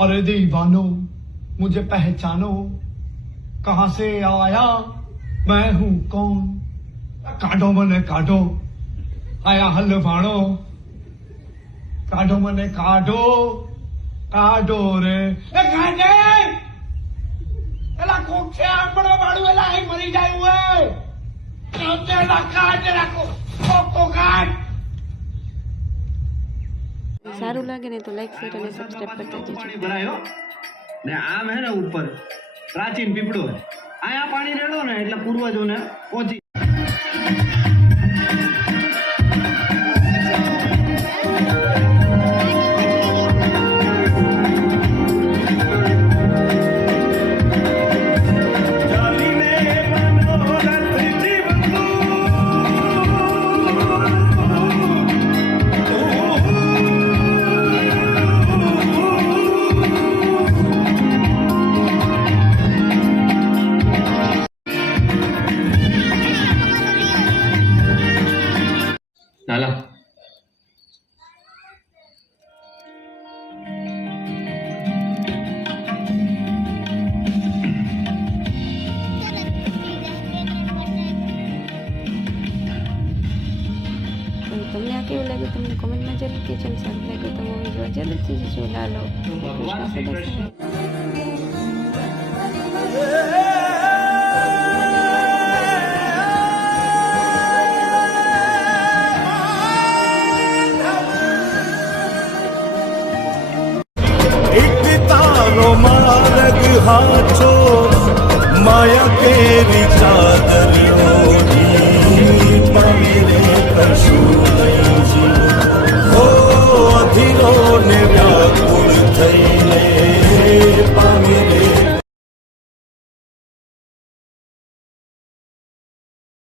अरे दीवानो मुझे पहचानो, कहां से आया मैं हूं कौन, काढो मने काढो आया हलवाणो, काढो मने काढो काढो रे ए काढे एला कोक से आंबड़ो बाड़ू एला ही मरी जाय हुए तेला काढ રાખો કોકો કાઢ। સારું લાગે ને તો લાઈક શેર અને સબસ્ક્રાઇબ કરતા જજો। પાણી ભરાયો ને આમ હે ને ઉપર પ્રાચીન પીપળો હે, આયા પાણી રેડો ને એટલે પૂર્વજોને પહોંચી નાલા તમને આ કેવું લાગ્યું તમને કોમેન્ટમાં જરૂર કહેજો, સારું લાગ્યું તો મૂવી જોવા જરૂરથી જજો। લાલો કૃષ્ણ સદા मार्ग हाथों माया के विचार